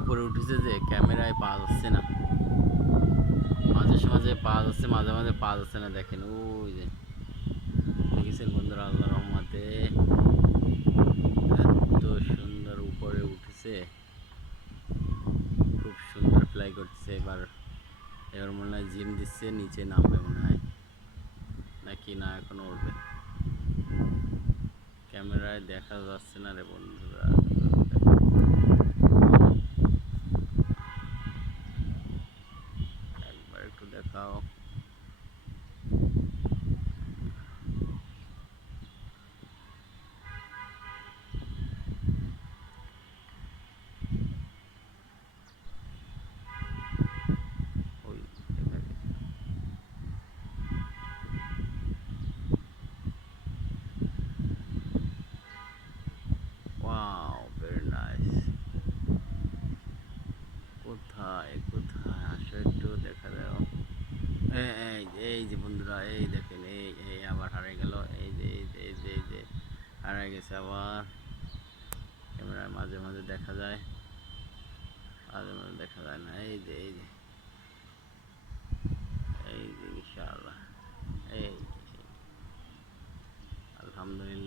উপরে উঠেছে যে ক্যামেরায় পাওয়া যাচ্ছে না, মাঝে মাঝে পাওয়া যাচ্ছে, মাঝে মাঝে পাওয়া যাচ্ছে না। দেখেন ওই যে দেখেছেন বন্ধুরা, আল্লাহ রহমতে এত সুন্দর উপরে উঠেছে, খুব সুন্দর ফ্লাই করছে। এবার এবার মনে হয় জিম দিচ্ছে, নিচে নামবে মনে হয়, নাকি না এখন উঠবে। ক্যামেরায় দেখা যাচ্ছে না রে বন্ধুরা, একবার একটু দেখাও। ওই দেখা গেছে। Wow, very nice. কোথায় কোথায় আসো, একটু দেখা দাও। এই এই যে বন্ধুরা, এই দেখেন, এই আবার হারিয়ে গেল। এই যে এই যে হারিয়ে গেছে আবার। ক্যামেরায় মাঝে মাঝে দেখা যায়, মাঝে মাঝে দেখা যায় না। এই যে এই যে ইনশাআল্লাহ, এই আলহামদুলিল্লাহ।